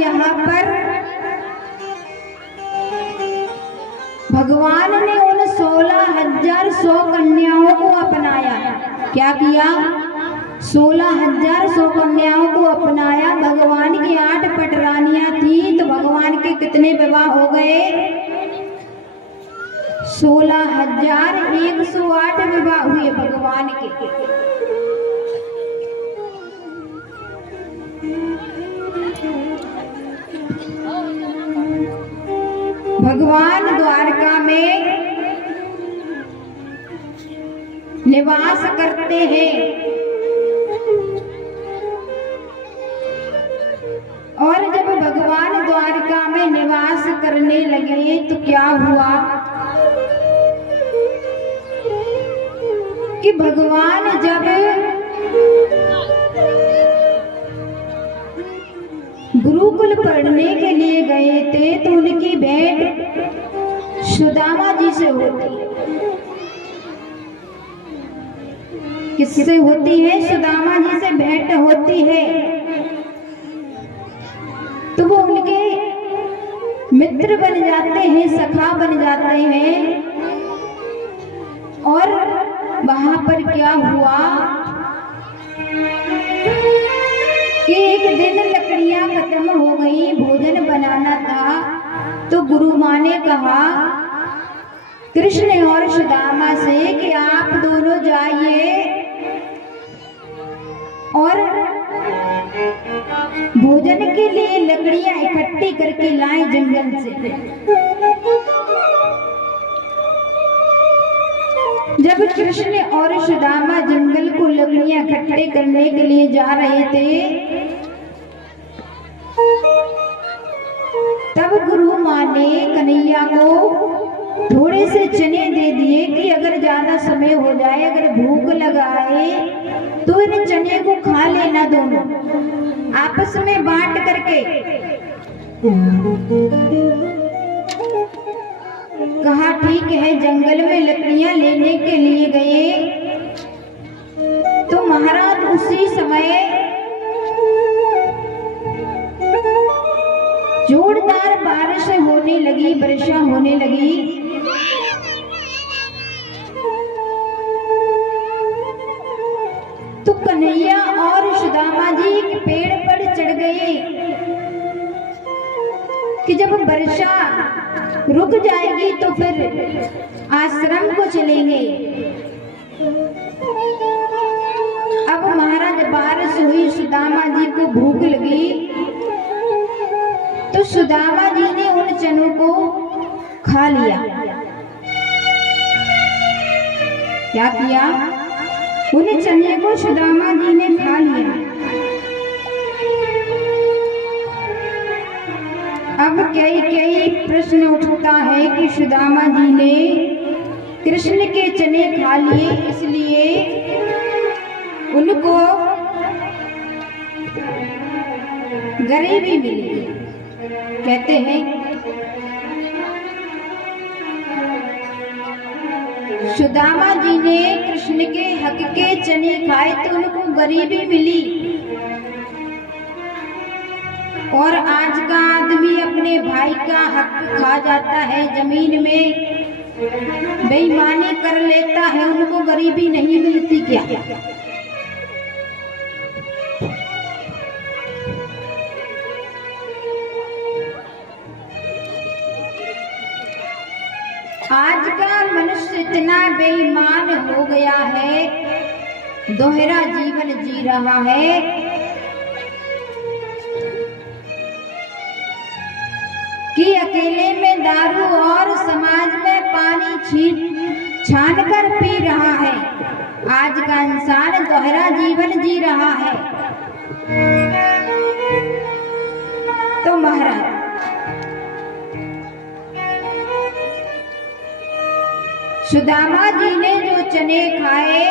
यहाँ पर भगवान ने उन 16,100 कन्याओं को अपनाया। क्या किया? 16,100 कन्याओं को अपनाया। भगवान की 8 पटरानियां थी, तो भगवान के कितने विवाह हो गए? 16,108 विवाह हुए भगवान के। भगवान द्वारका में निवास करते हैं और जब भगवान द्वारका में निवास करने लगे तो क्या हुआ कि भगवान जब गुरुकुल पढ़ने के लिए गए थे तो उनकी भेंट सुदामा जी से होती है। किससे होती है? सुदामा जी से भेंट होती है। तो वो उनके मित्र बन जाते हैं, सखा बन जाते हैं। और वहां पर क्या हुआ कि एक दिन लकड़ियां खत्म हो गई, भोजन बनाना था। तो गुरु माँ ने कहा कृष्ण और सुदामा से कि आप दोनों जाइए और भोजन के लिए लकड़ियां इकट्ठी करके लाएं जंगल से। जब कृष्ण और सुदामा जंगल को लकड़ियां इकट्ठे करने के लिए जा रहे थे तब गुरु माँ ने कन्हैया को थोड़े से चने दे दिए कि अगर ज्यादा समय हो जाए, अगर भूख लगाए तो इन चने को खा लेना दोनों आपस में बांट करके। कहा ठीक है। जंगल में लकड़ियां लेने के लिए गए तो महाराज उसी समय जोरदार बारिश होने लगी, वर्षा होने लगी। तो कन्हैया और सुदामा जी एक पेड़ पर चढ़ गए कि जब वर्षा रुक जाएगी तो फिर आश्रम को चलेंगे। अब महाराज बारिश हुई, सुदामा जी को भूख लगी तो सुदामा जी ने उन चनों को खा लिया। क्या किया? उन चने को सुदामा जी ने खा लिया। अब कई प्रश्न उठता है कि सुदामा जी ने कृष्ण के चने खा लिए, इसलिए उनको गरीबी मिली। कहते हैं सुदामा जी ने कृष्ण के हक के चने खाए तो उनको गरीबी मिली। और आज का आदमी अपने भाई का हक खा जाता है, जमीन में बेईमानी कर लेता है, उनको गरीबी नहीं मिलती क्या? आज का मनुष्य इतना बेईमान हो गया है, दोहरा जीवन जी रहा है कि अकेले में दारू और समाज में पानी छान कर पी रहा है। आज का इंसान दोहरा जीवन जी रहा है। तो महाराज सुदामा जी ने जो चने खाए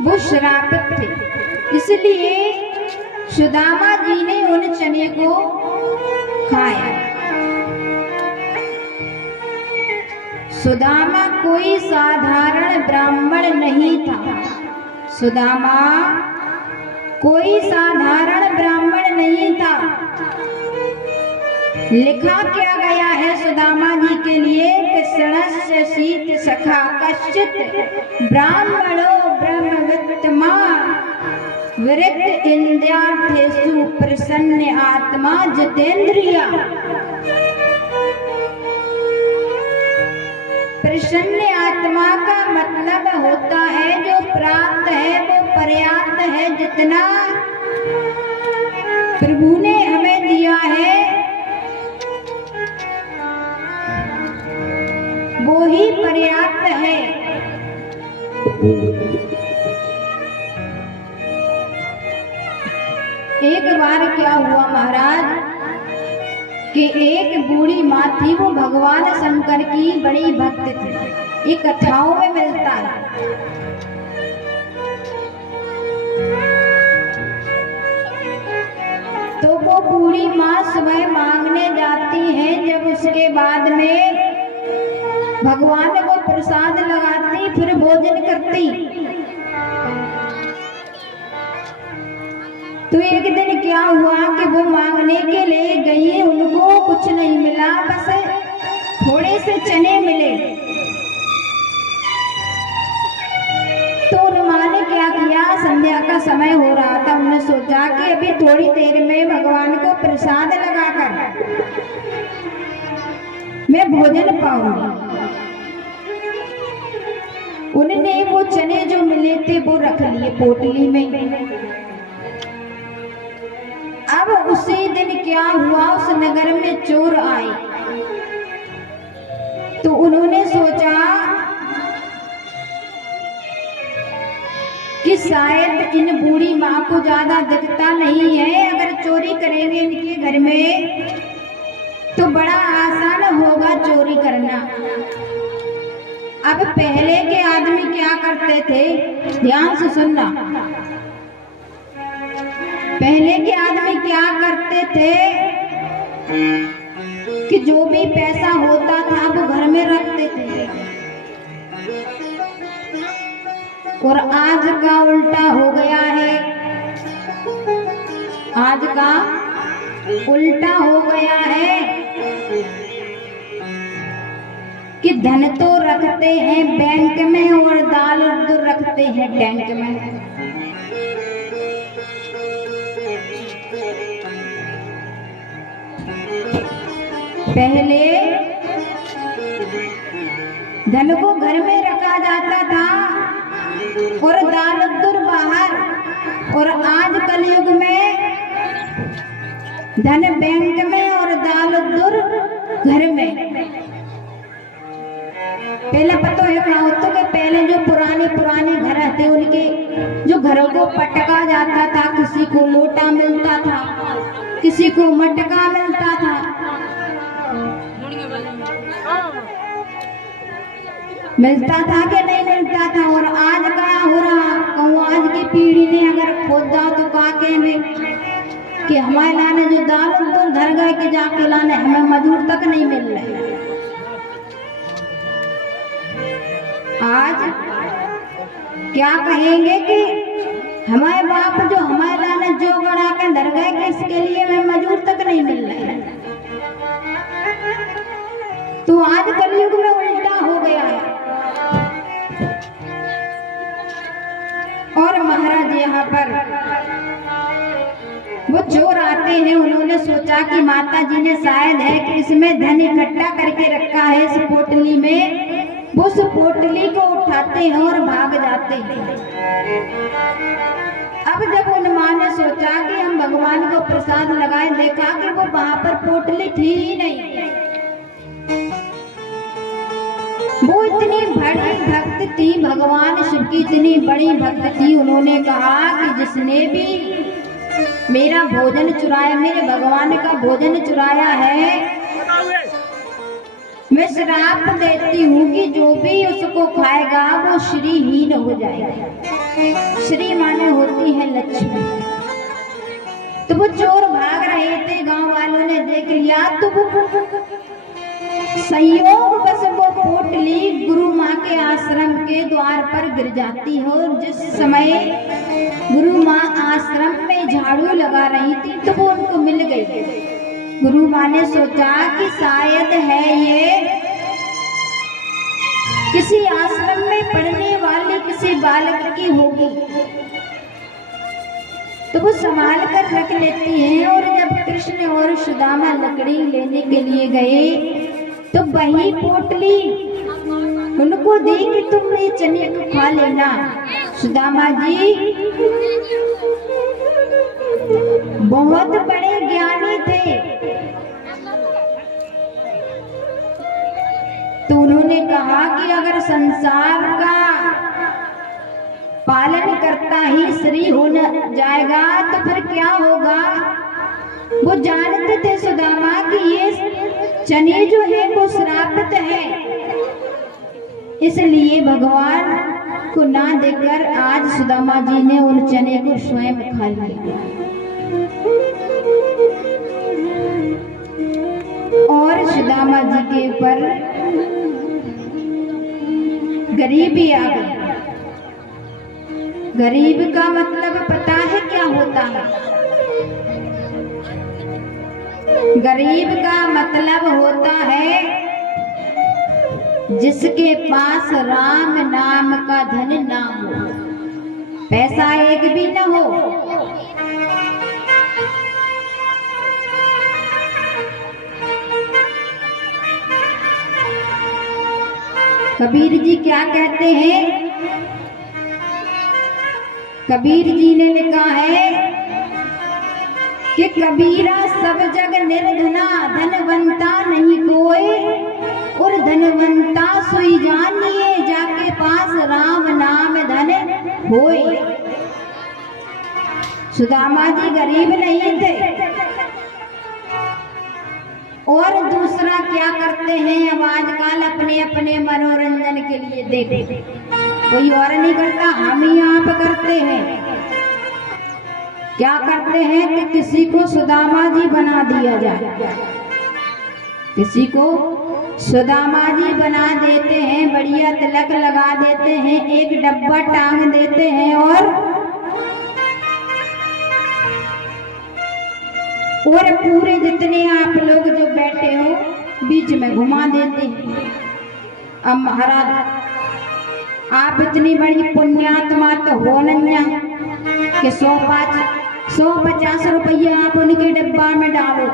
वो श्रापित थे, इसलिए सुदामा जी ने उन चने को खाया। सुदामा कोई साधारण ब्राह्मण नहीं था। सुदामा कोई साधारण ब्राह्मण लिखा क्या गया है सुदामा जी के लिए, कृष्णस्य शीत सखा कश्चित ब्राह्मणो ब्रह्मवित्तमा विरक्त इंद्रियार्थेषु प्रसन्न आत्मा जितेंद्रिया। प्रसन्न आत्मा का मतलब होता है जो प्राप्त है वो पर्याप्त है, जितना प्रभु ने हमें दिया है वो ही पर्याप्त है। एक बार क्या हुआ महाराज कि एक बूढ़ी माँ थी, वो भगवान शंकर की बड़ी भक्त थी, ये कथाओं में मिलता है। तो वो बूढ़ी माँ सुबह मांगने जाती है, जब उसके बाद में भगवान को प्रसाद लगाती फिर भोजन करती। तो एक दिन क्या हुआ कि वो मांगने के लिए गई, उनको कुछ नहीं मिला, बस थोड़े से चने मिले। तो उन्होंने क्या किया, संध्या का समय हो रहा था, उन्होंने सोचा कि अभी थोड़ी देर में भगवान को प्रसाद लगाकर मैं भोजन पाऊंगी। उन्होंने वो चने जो मिले थे वो रख लिए पोटली में। अब उसी दिन क्या हुआ, उस नगर में चोर आए। तो उन्होंने सोचा कि शायद इन बूढ़ी माँ को ज्यादा दिखता नहीं है, अगर चोरी करेंगे इनके घर में तो बड़ा आसान होगा चोरी करना। अब पहले के आदमी क्या करते थे, ध्यान से सुनना, पहले के आदमी क्या करते थे कि जो भी पैसा होता था वो घर में रखते थे, और आज का उल्टा हो गया है। आज का उल्टा हो गया है कि धन तो रखते हैं बैंक में और दाल तो रखते हैं टैंक में। पहले धन को घर में रखा जाता था और दाल दूर बाहर, और आज कलयुग में धन बैंक में और दाल दूर घर में। पहले पता है क्या होता कि पहले जो पुराने घर थे उनके जो घरों को पटका जाता था, किसी को लोटा मिलता था, किसी को मटका मिलता था। मिलता था कि नहीं मिलता था। और आज क्या हो रहा, कहूँ आज की पीढ़ी ने अगर खोदा तो काके में कि हमारे लाने जो दाल तो धर गए कि जाके लाने, हमें मजदूर तक नहीं मिल रहे। आज क्या कहेंगे कि हमारे बाप जो हमारे लाने जो गड़ा के धर गए कि इसके लिए हमें मजदूर तक नहीं मिल रहे। तो आज कलयुग में उल्टा हो गया है। और महाराज यहाँ पर वो चोर आते हैं, उन्होंने सोचा कि माता जी ने शायद है कि इसमें धन इकट्ठा करके रखा है इस पोटली में, वो उस पोटली को उठाते हैं और भाग जाते हैं। अब जब उन माँ ने सोचा कि हम भगवान को प्रसाद लगाए, देखा कि वो वहां पर पोटली थी ही नहीं। वो इतनी बड़ी भक्त थी, भगवान शिव की इतनी बड़ी भक्त थी, उन्होंने कहा कि जिसने भी मेरा भोजन चुराया, मेरे भगवान का भोजन चुराया है, मैं श्राप देती हूँ कि जो भी उसको खाएगा वो श्रीहीन हो जाएगा। श्री माने होती है लक्ष्मी। तो वो चोर भाग रहे थे, गांव वालों ने देख लिया, तो वो संयोग बस वो पोटली गुरु माँ के आश्रम के द्वार पर गिर जाती है। और जिस समय गुरु माँ आश्रम में झाड़ू लगा रही थी तो वो उनको मिल गई। गुरु माँ ने सोचा कि शायद है ये किसी आश्रम में पढ़ने वाले किसी बालक की होगी, तो वो संभाल कर रख लेती हैं। और जब कृष्ण और सुदामा लकड़ी लेने के लिए गए तो वही पोटली उनको दी कि तुम ये चने को खा लेना। सुदामा जी बहुत बड़े ज्ञानी थे, तो उन्होंने कहा कि अगर संसार का पालन करता ही श्री हो जाएगा तो फिर क्या होगा। वो जानते थे सुदामा कि ये चने जो है वो श्रापित है, इसलिए भगवान को ना देकर आज सुदामा जी ने उन चने को स्वयं खा लिया। और सुदामा जी के ऊपर गरीबी आ गई। गरीब का मतलब पता है क्या होता है? गरीब का मतलब होता है जिसके पास राम नाम का धन ना हो, पैसा एक भी ना हो। कबीर जी क्या कहते हैं? कबीर जी ने लिखा है कि कबीरा सब जग निर्धना, धनवंता नहीं कोई, और धनवंता सोई जानिए जाके पास राम नाम धन होए। सुदामा जी गरीब नहीं थे। और दूसरा क्या करते हैं अब आजकल अपने अपने मनोरंजन के लिए देखते, कोई और नहीं करता, हम ही आप करते हैं। क्या करते हैं कि किसी को सुदामा जी बना दिया जाए, किसी को सुदामा जी बना देते हैं, बढ़िया तिलक लगा देते हैं, एक डब्बा टांग देते हैं और पूरे जितने आप लोग जो बैठे हो बीच में घुमा देते हैं। अब महाराज आप इतनी बड़ी पुण्यात्मा तो हो नहीं कि 150 रुपये आप उनके डब्बा में डालो,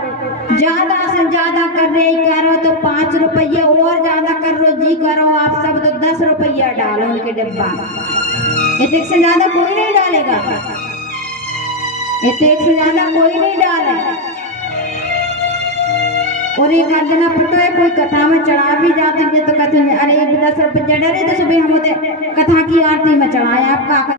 ज्यादा से ज्यादा कर रहे करो तो 5 रुपये, और ज्यादा कर लो जी करो आप सब तो 10 रुपया डालो उनके डब्बा में। इतने से ज्यादा कोई नहीं डालेगा, इतने से ज्यादा कोई नहीं डाले। और एक आदना पता है कोई कथा में चढ़ा भी जाते हैं तो कहते हैं अरे 10 रुपये डरे तो सुबह हम कथा की आरती में चढ़ाए आपका